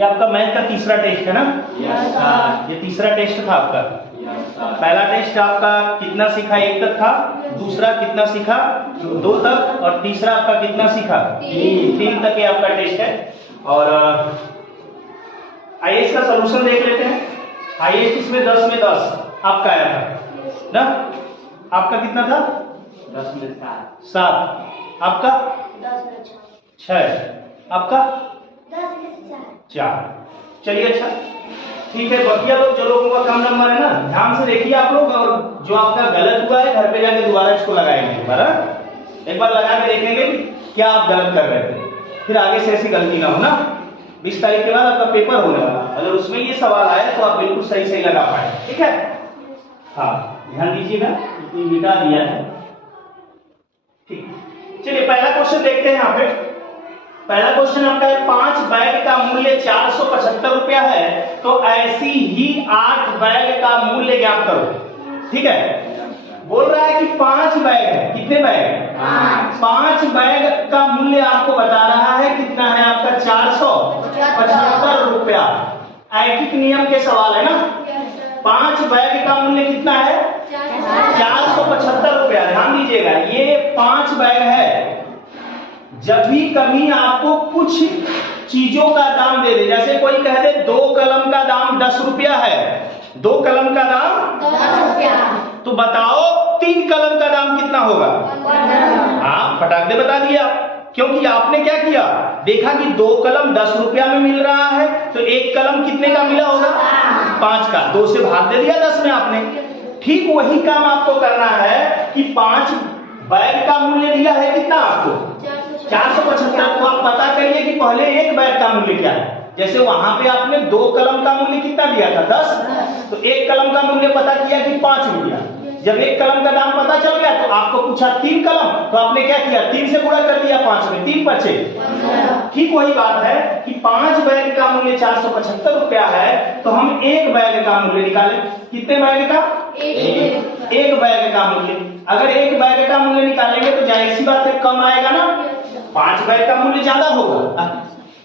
ये आपका मैथ का तीसरा टेस्ट है ना? ये तीसरा टेस्ट था आपका। पहला टेस्ट आपका कितना सीखा 1 तक था, दूसरा कितना सीखा 2 तक, और तीसरा आपका कितना सीखा 3 तक ये आपका टेस्ट है। और आइए इसका सॉल्यूशन देख लेते हैं। हाईएस्ट इसमें 10 में 10 आपका आया था ना? आपका कितना था? 10 में 7। आपका 10 में 6। आपका 10 में 4। चलिए अच्छा ठीक है। बकिया लोग जो लोगों का कम नंबर है ना, ध्यान से देखिए आप लोग, और जो आपका गलत हुआ है घर पे जाके दोबारा इसको लगाएंगे। दोबारा एक बार लगा के देखेंगे क्या आप गलत कर रहे थे, फिर आगे से ऐसी गलती ना हो ना। 20 तारीख के बाद आपका पेपर होने वाला, अगर उसमें ये सवाल आए तो आप बिल्कुल सही सही लगा पाए। ठीक है, हाँ ध्यान दीजिएगा, इतनी मिटा दिया है। ठीक, चलिए पहला क्वेश्चन देखते हैं। यहाँ पे पहला क्वेश्चन आपका है 5 बैग का मूल्य 475 रुपया है, तो ऐसी ही 8 बैग का मूल्य ज्ञात करो। ठीक है, बोल रहा है कि 5 बैग है। कितने बैग? 5 बैग का मूल्य आपको बता रहा है कितना है आपका 475 रुपया। ऐकिक नियम के सवाल है ना। 5 बैग का मूल्य कितना है 475 रुपया। ध्यान दीजिएगा, ये 5 बैग है। जब भी कभी आपको कुछ चीजों का दाम दे दे, जैसे कोई कह दे 2 कलम का दाम 10 रुपया है, 2 कलम का दाम 10 रुपया, तो बताओ 3 कलम का दाम कितना होगा? हाँ फटाक दे बता दिया, क्योंकि आपने क्या किया, देखा कि 2 कलम 10 रुपया में मिल रहा है, तो 1 कलम कितने का मिला होगा? 5 का। 2 से भाग दे दिया 10 में आपने। ठीक वही काम आपको करना है कि 5 बैग का मूल्य दिया है कितना आपको 475। तो आप पता करिए कि पहले 1 बैग का मूल्य क्या है। जैसे वहां पे आपने 2 कलम का मूल्य कितना दिया था 10, तो 1 कलम का मूल्य पता किया कि 5 रुपया। जब 1 कलम का दाम पता चल गया तो आपको पूछा 3 कलम, तो आपने क्या किया 3 से गुणा कर दिया 5 में, 3 बचे। ठीक वही बात है कि 5 बैग का मूल्य 475 रुपया है, तो हम 1 बैग का मूल्य निकालें। कितने बैग का? 1 बैग का मूल्य। अगर 1 बैग का मूल्य निकालेंगे तो जाहिर सी बात है कम आएगा ना। 5 बैग का मूल्य ज्यादा होगा,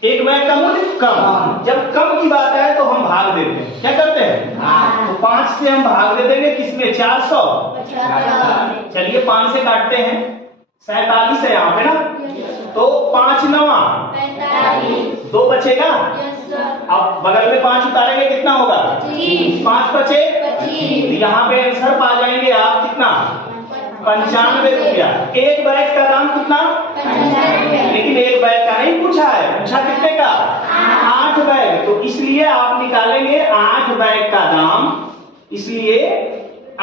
1 बैग का मूल्य कम। जब कम की बात है तो हम भाग देते हैं। क्या करते हैं? तो 5 से हम भाग दे देंगे किसमें 400। चलिए 5 से काटते हैं, 47 है यहाँ पे ना, तो 5 9 2 बचेगा। अब बगल में 5 उतारेंगे कितना होगा 5 बचे। यहाँ पे आंसर पा जाएंगे आप कितना 95 रुपया। 1 बैग का दाम कितना? लेकिन 1 बैग का नहीं पूछा है, पूछा कितने का 8 बैग। तो इसलिए आप निकालेंगे 8 बैग का दाम, इसलिए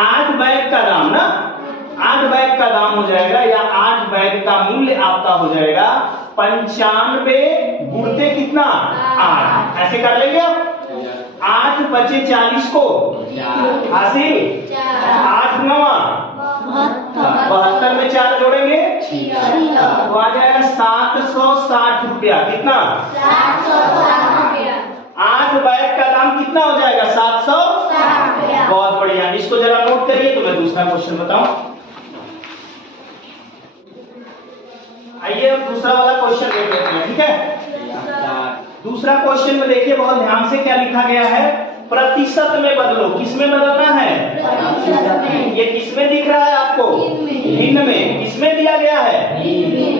8 बैग का दाम ना, 8 बैग का दाम हो जाएगा, या 8 बैग का मूल्य आपका हो जाएगा 95 गुणते कितना 8। ऐसे कर लेंगे आप। 8 बचे 40 को हासिल, 8 9 72 में 4 जोड़ेंगे तो आ जाएगा 760 रुपया। कितना? 8 बैग का दाम कितना हो जाएगा 760 रुपया। बहुत बढ़िया, इसको जरा नोट करिए। तो मैं दूसरा क्वेश्चन बताऊं। आइए अब दूसरा वाला क्वेश्चन देख लेते हैं। ठीक है, दूसरा क्वेश्चन में देखिए बहुत ध्यान से क्या लिखा गया है, प्रतिशत में बदलो। किसमें बदलना है? ये किसमें दिख रहा है आपको? भिन्न में। किसमें दिया गया है?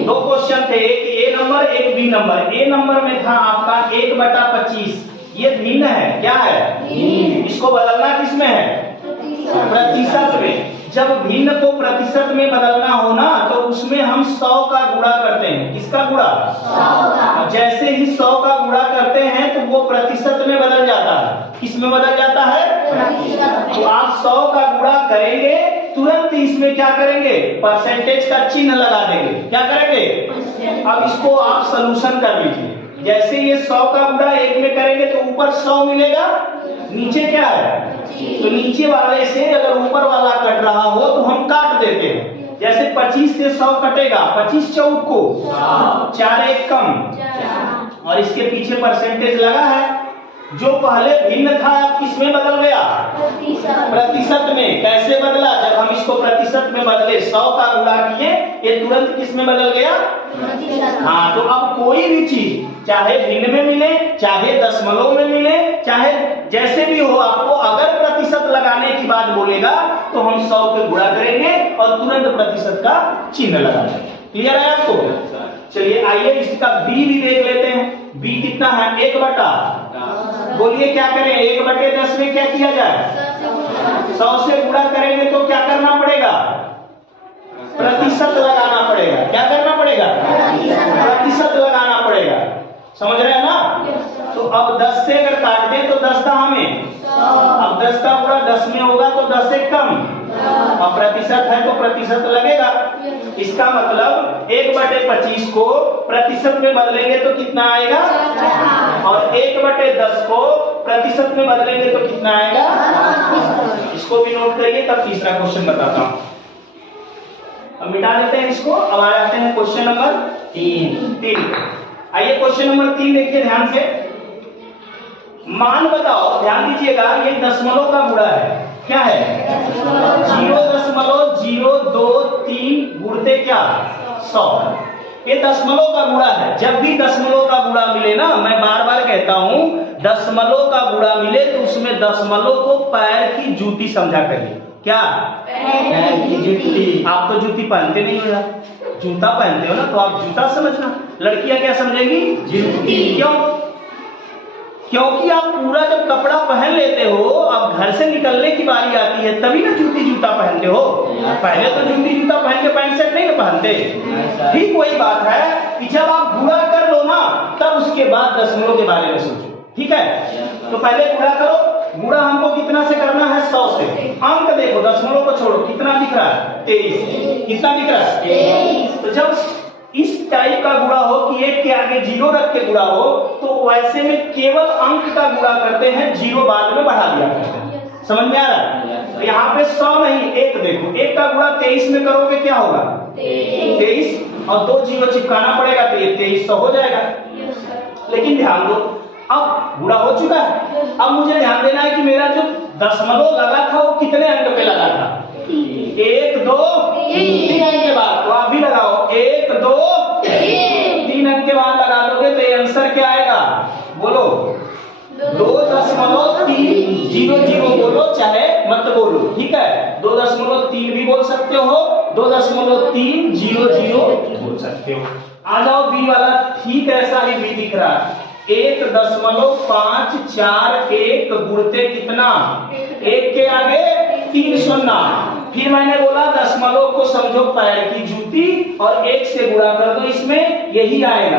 2 क्वेश्चन थे, एक ए नंबर एक बी नंबर। ए नंबर में था आपका 1/25, ये भिन्न है। क्या है? इसको बदलना किसमें है? प्रतिशत में। जब भिन्न को प्रतिशत में बदलना हो ना, तो उसमें हम 100 का गुणा करते हैं। किसका गुणा? 100 का। जैसे ही 100 का गुणा करते हैं तो वो प्रतिशत में बदल जाता है। किस में बदल जाता है? प्रतिशत में। तो आप 100 का गुणा करेंगे, तुरंत इसमें क्या करेंगे? परसेंटेज का चिन्ह लगा देंगे। क्या करेंगे? अब इसको आप सॉल्यूशन कर लीजिए। जैसे ये 100 का गुणा 1 में करेंगे तो ऊपर 100 मिलेगा, नीचे क्या है? तो नीचे वाले से अगर ऊपर वाला कट रहा हो तो हम काट देते हैं। जैसे 25 से 100 कटेगा, 25 चौक को 4 1 कम, और इसके पीछे परसेंटेज लगा है। जो पहले भिन्न था अब किसमें बदल गया? प्रतिशत में। कैसे बदला? जब हम इसको प्रतिशत में बदले, 100 का गुणा किए, ये तुरंत किसमें बदल गया? हाँ, तो अब कोई भी चीज चाहे भिन्न में मिले चाहे दशमलव में मिले, चाहे जैसे भी हो, आपको अगर प्रतिशत लगाने की बात बोलेगा तो हम 100 पे गुणा करेंगे और तुरंत प्रतिशत का चिन्ह लगाएंगे। क्लियर है आपको? चलिए आइए इसका बी भी देख लेते हैं। बी कितना है? 1 बटा, बोलिए क्या करें? 1 बटे 10 में क्या किया जाए? 100 से गुणा करेंगे तो क्या करना पड़ेगा? प्रतिशत लगाना पड़ेगा। क्या करना पड़ेगा? प्रतिशत लगाना पड़ेगा। समझ रहे हैं ना? तो अब 10 से अगर काट दें तो 10 था हमें, अब 10 का गुणा 10 में होगा तो 10 से कम, अब प्रतिशत है तो प्रतिशत लगेगा। इसका मतलब 1 बटे 25 को प्रतिशत में बदलेंगे तो कितना आएगा? और 1 बटे 10 को प्रतिशत में बदलेंगे तो कितना आएगा? इसको भी नोट करिए, तब तीसरा क्वेश्चन बताता हूं। अब मिटा देते हैं इसको। अब आ जाते हैं क्वेश्चन नंबर 3। आइए क्वेश्चन नंबर 3 देखिए ध्यान से। मान बताओ, ध्यान दीजिएगा, ये दशमलव का गुणा है। क्या है? 0.023 गुणते क्या? 100। ये दशमलव का गुणा है। जब भी दशमलव का गुणा मिले ना, मैं बार बार कहता हूं, दशमलव का गुणा मिले तो उसमें दशमलव को पैर की जूती समझा करिए। क्या? पैर की जूती। आप तो जूती पहनते नहीं हो यार, जूता पहनते हो ना, तो आप जूता समझना। लड़कियां क्या समझेंगी? जूती। क्यों? क्योंकि आप पूरा जब कपड़ा पहन लेते हो, अब घर से निकलने की बारी आती है तभी ना जूती जूता पहनते हो। पहले तो जूती जूता पहन के पैंट शर्ट नहीं ना पहनते। ठीक वही बात है कि जब आप गुणा कर लो ना, तब उसके बाद दशमलव के बारे में सोचो। ठीक है, तो पहले गुणा करो। गुणा हमको कितना से करना है? 100 से। अंक देखो, दशमलव को छोड़ो, कितना दिख रहा है? 23। कितना दिख रहा है? 23। तो जब इस टाइप का गुणा हो कि 1 के आगे 0 रख के गुणा हो, तो वैसे में केवल अंक का गुणा करते हैं, 0 बाद में बढ़ा दिया करते हैं। समझ में आ रहा है? तो यहाँ पे 100 नहीं, 1 देखो, 1 का गुणा 23 में करोगे क्या होगा? 23 और 2 0 चिपकाना पड़ेगा तो ये 2300 हो जाएगा। लेकिन ध्यान दो, अब गुणा हो चुका है। अब मुझे ध्यान देना है कि मेरा जो दशमलव लगा था वो कितने अंक पे लगा था? 1 2 3 अंक के बाद। तो आप भी लगाओ, 1 2 3 अंक के बाद लगा दोगे तो ये आंसर क्या आएगा? बोलो। 2.300 बोलो, चाहे मत बोलो। ठीक है, 2.3 भी बोल सकते हो, 2.300 बोल सकते हो। आ जाओ बी वाला। ठीक ऐसा ही बी दिख रहा है। 1.541 गुणते कितना? 1 के आगे 3 शून्य। फिर मैंने बोला दशमलव को समझो पैर की जूती और 1 से गुणा कर दो, इसमें यही आएगा।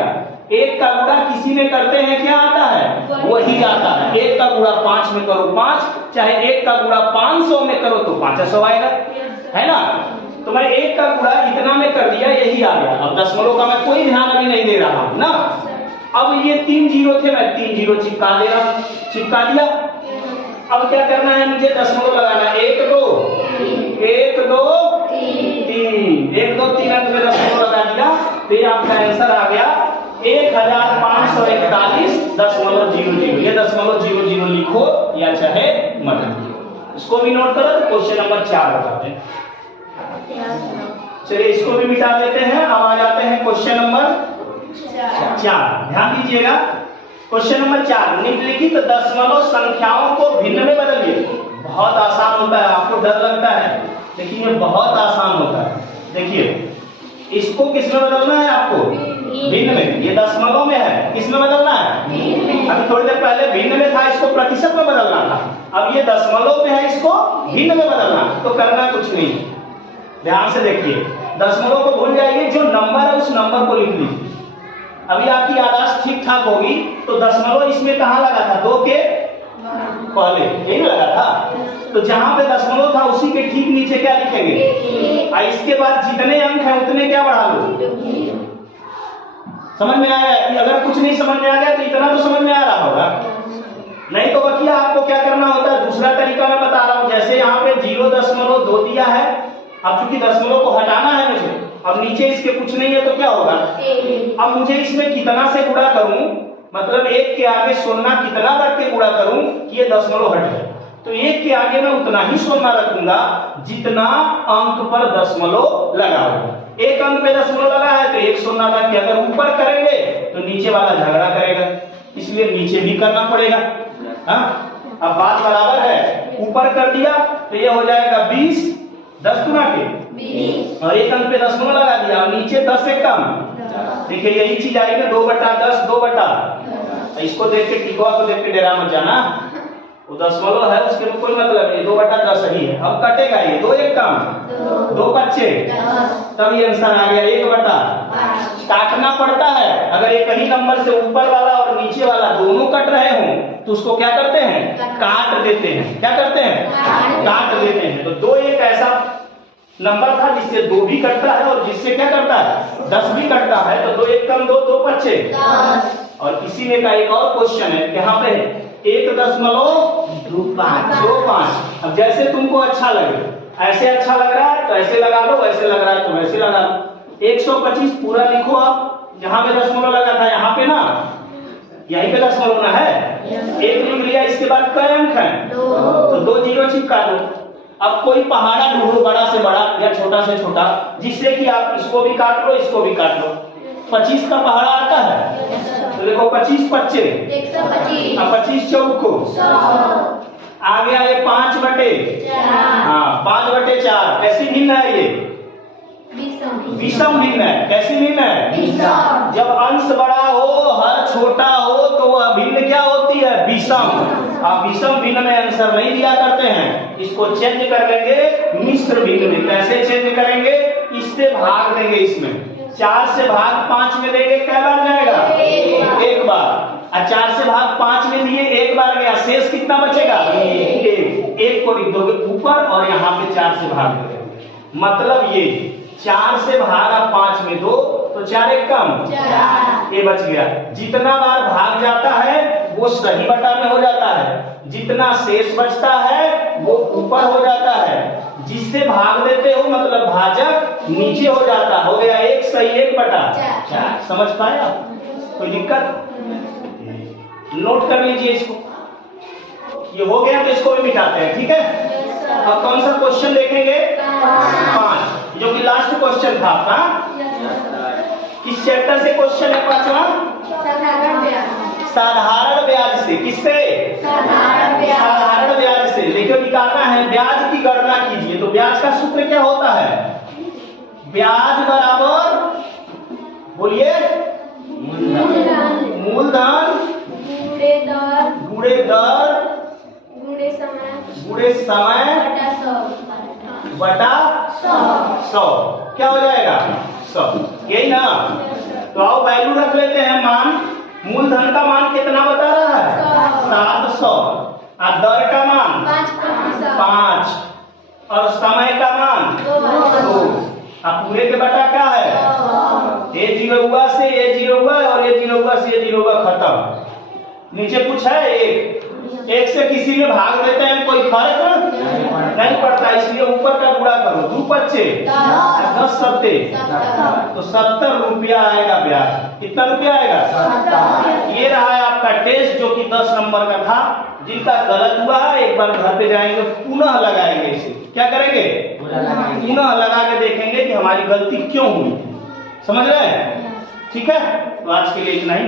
1 का गुणा किसी में करते हैं क्या आता है? वही आता है। 1 का गुणा 5 में करो 5, चाहे 1 का गुणा 500 में करो तो 500 आएगा, है ना? तो मैं 1 का गुणा इतना में कर दिया, यही आ गया। अब दशमलव का मैं कोई ध्यान अभी नहीं दे रहा हूं ना। अब ये 3 0 थे, मैं 3 0 चिपका दे रहा हूं। चिपका दिया। अब क्या करना है मुझे? दशमलव लगाना। 1 2 1 2 3 1 2 3 अंक में दशमलव लगा दिया, तो ये आपका आंसर आ गया 1541.00। ये 0.00 लिखो या चाहे मत लिखो। इसको भी नोट करो। क्वेश्चन नंबर 4 बताते हैं। चलिए इसको भी मिटा देते हैं। अब आ जाते हैं क्वेश्चन नंबर 4। ध्यान दीजिएगा, क्वेश्चन नंबर 4। निम्नलिखित दशमलव संख्याओं को भिन्न में बदलिए। बहुत आसान होता है, आपको डर लगता है, लेकिन ये बहुत आसान होता है। देखिए, इसको किसमें बदलना है आपको? भिन्न में। ये दशमलव में है, किसमें बदलना है? अभी थोड़ी देर पहले भिन्न में था, इसको प्रतिशत में बदलना था। अब ये दशमलव में है, इसको भिन्न में बदलना। तो करना कुछ नहीं, ध्यान से देखिए। दशमलव को भूल जाइए, जो नंबर है उस नंबर को लिख लीजिए। अभी आपकी याददाश्त ठीक ठाक होगी। तो दशमलव इसमें कहाँ लगा था? 2 के पहले, यही लगा था। तो जहां पे दशमलव था उसी के ठीक नीचे क्या लिखेंगे? और इसके बाद जितने अंक हैं उतने क्या बढ़ा लो। समझ में आया? अगर कुछ नहीं समझ में आ गया तो इतना तो समझ में आ रहा होगा। नहीं तो बकिया आपको क्या करना होता है? दूसरा तरीका मैं बता रहा हूं। जैसे यहाँ पे 0.2 दिया है, अब चूंकि दशमलव को हटाना है मुझे, अब नीचे इसके कुछ नहीं है तो क्या होगा? अब मुझे इसमें कितना से गुणा करूं, मतलब 1 के आगे शून्य कितना रख के गुणा करूं कि ये दशमलव हट जाए? तो 1 के आगे मैं उतना ही शून्य रखूंगा जितना अंक पर दशमलव लगा होगा। 1 अंक पे दशमलव लगा है तो 1 शून्य रख के अगर ऊपर करेंगे तो नीचे वाला झगड़ा करेगा। इसलिए नीचे भी करना पड़ेगा। हाँ, अब बात बराबर है, ऊपर कर दिया तो ये हो जाएगा 20, 10 गुना के 20 और एक अंक पे दशमलव लगा दिया और नीचे 10 से कम। देखिए यही चीज आएगी 2/10, 2/। इसको देख के टिकवा को देख के डेरा मत जाना, वो दशमलव है उसके में कोई मतलब नहीं, 2/10 ही है। अब कटेगा ये 2 एक कम 2 बच्चे, तब ये आंसर आ गया 1/5। काटना पड़ता है, अगर एक ही नंबर से ऊपर वाला और नीचे वाला दोनों कट रहे हों तो उसको क्या करते हैं, काट देते हैं। क्या करते हैं, काट देते हैं। तो 2 एक ऐसा नंबर था जिससे 2 भी कटता है और जिससे क्या करता है 10 भी कटता है। तो 2 एक कम 2, 2 बच्चे। और इसी में का एक और क्वेश्चन है, यहाँ पे 1.25। अब जैसे तुमको अच्छा लगे, ऐसे अच्छा लग रहा है तो ऐसे लगा लो, वैसे लग रहा है तो वैसे लगा लो। 125 पूरा लिखो आप, जहां पे दशमलव लगा था यहाँ पे ना, यहीं पे दशमलव ना है, 1 लिख लिया। इसके बाद कई अंक है, तो 2 जीरो चिपका दो। अब कोई पहाड़ा ढूंढो, बड़ा से बड़ा या छोटा से छोटा, जिससे कि आप इसको भी काट लो, इसको भी काट लो। 25 का पहाड़ा आता है, तो देखो 25 बच्चे 125 अब 25 चौको आ गया ये 5/4। हाँ, 5/4 कैसी भिन्न है ये, विषम भिन्न है। कैसी भिन्न है, जब अंश बड़ा हो हर छोटा हो तो वह भिन्न क्या होती है, विषम। आप विषम भिन्न में आंसर नहीं दिया करते हैं, इसको चेंज कर लेंगे मिश्र भिन्न में। कैसे चेंज करेंगे, इससे भाग देंगे, इसमें 4 से भाग 5 में देंगे, कै बार जाएगा, एक बार। और 4 से भाग 5 में दिए, एक बार गया, शेष कितना बचेगा, एक को लिख दोगे ऊपर और यहाँ पे 4 से भाग देंगे। मतलब ये 4 से भागा 5 में 2 तो 4 एक कम, ये बच गया। जितना बार भाग जाता है वो सही बटा में हो जाता है, जितना शेष बचता है वो ऊपर हो जाता है। जिससे भाग देते हो मतलब भाजक नीचे हो जाता। हो गया 1 सही 1/4। समझ पाए आप, कोई दिक्कत, नोट कर लीजिए इसको। ये हो गया तो इसको भी मिटाते हैं, ठीक है। अब कौन सा क्वेश्चन देखेंगे, 5, जो कि लास्ट क्वेश्चन था आपका। किस चैप्टर से क्वेश्चन है 5वां, साधारण ब्याज से। किससे, साधारण ब्याज से। देखो निकालना है, ब्याज की गणना कीजिए। तो ब्याज का सूत्र क्या होता है, ब्याज बराबर, बोलिए, मूलधन गुणे दर गुणे समय बटा 100। क्या हो जाएगा, 100, यही ना। तो आओ वैल्यू रख लेते हैं, मान। मूलधन का मान कितना बता रहा है, 700। और दर का मान 5 और समय का मान 2। अब पूरे के बटा क्या है, ये 0 हुआ से ये 0 हुआ और ये 0 हुआ से ये 0 हुआ, खत्म। नीचे कुछ है, एक से किसी में भाग देते हैं, कोई फर्क नहीं पड़ता, इसलिए ऊपर का गुणा करो। 2 बच्चे 10 सत्ते, तो 70 रुपया आएगा ब्याज। कितना रुपया आएगा, ये रहा है आपका टेस्ट, जो कि 10 नंबर का था। जिनका गलत हुआ है एक बार घर पे जाएंगे, पुनः लगाएंगे इसे। क्या करेंगे, पुनः लगा के देखेंगे कि हमारी गलती क्यों हुई। समझ रहे हैं, ठीक है। तो आज के लिए इतना ही।